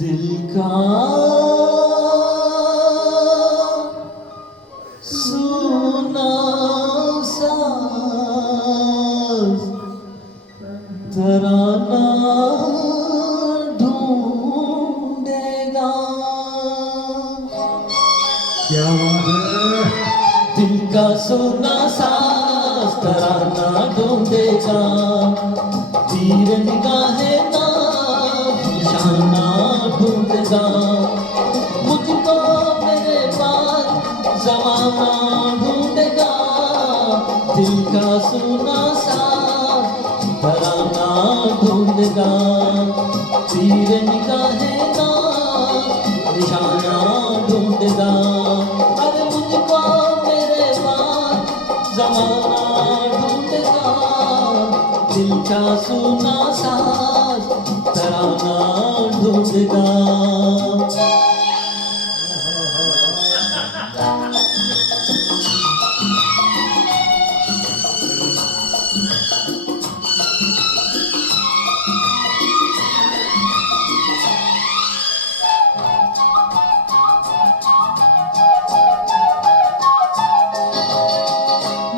दिल का सुना साज तराना ढूंढेगा। क्या बात है। दिल का सुना साज तराना ढूंढेगा। तीर निगाहे ना निशाना ढूंढेगा। मुझको मेरे पास ज़माना ढूंढेगा। दिल का सुना साज तराना ढूंढेगा। तीर निगाहे ना निशाना ढूंढेगा। अरे मुझको मेरे पास ज़माना ढूंढेगा। दिल का सुना साज तराना ढूंढेगा।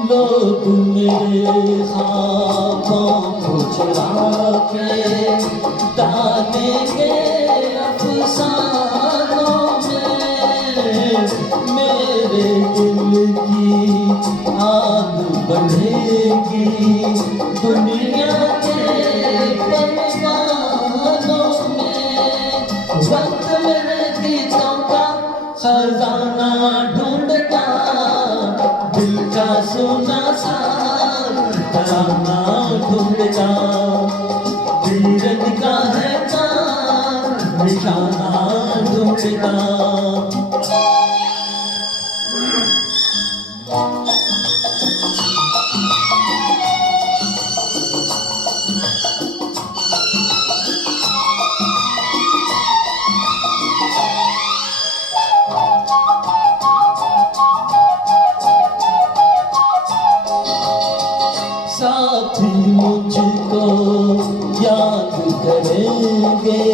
लोग मेरे ख्वाबों को चुरा के डालेंगे अफसानों में। मेरे दिल की आग बढ़ेगी दुनिया के परवानों में। वक्त मेरे गीतों का खजाना ढूंढता। दिल का सुना साज तराना ढूंढता। तीर निगाहे ना निशाना ढूंढता। साथी मुझको याद करेंगे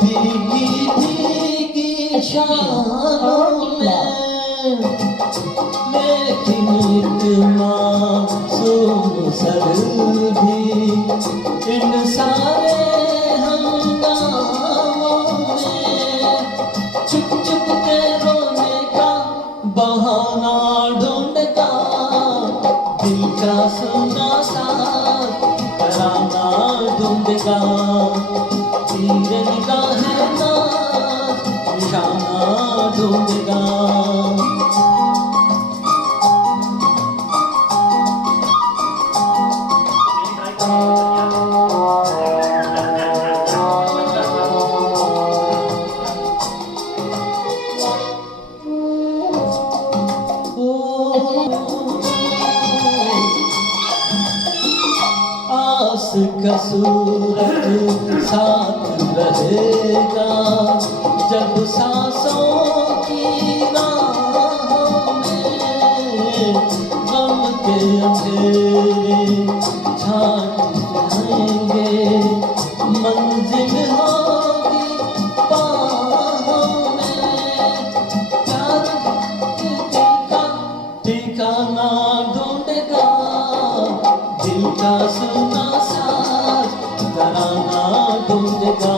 भीगी भीगी शामों में। लेकिन एक मासूम सर भी इन सारे हंगामों में चुप चुप के रोने का बहाना ढूंढता। दिल का सुना साज तराना ढूंढेगा। तीर निगाहे ना निशाना ढूंढेगा। आस का सूरज साथ रहेगा जब सांसों की राहों में। गम के अंधेरे छाट जाएंगे मंजिल होगी बाहों में। प्यार के दिल का ठिकाना ढूंढेगा। दिल का सुना साज तराना ढूंढेगा।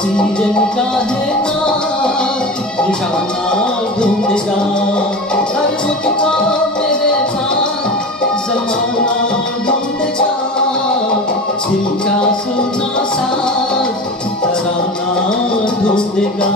तीर निगाहे ना निशाना ढूंढेगा। अरे मुझको मेरे पास ज़माना ढूंढेगा। दिल का सुना साज तराना ढूंढेगा।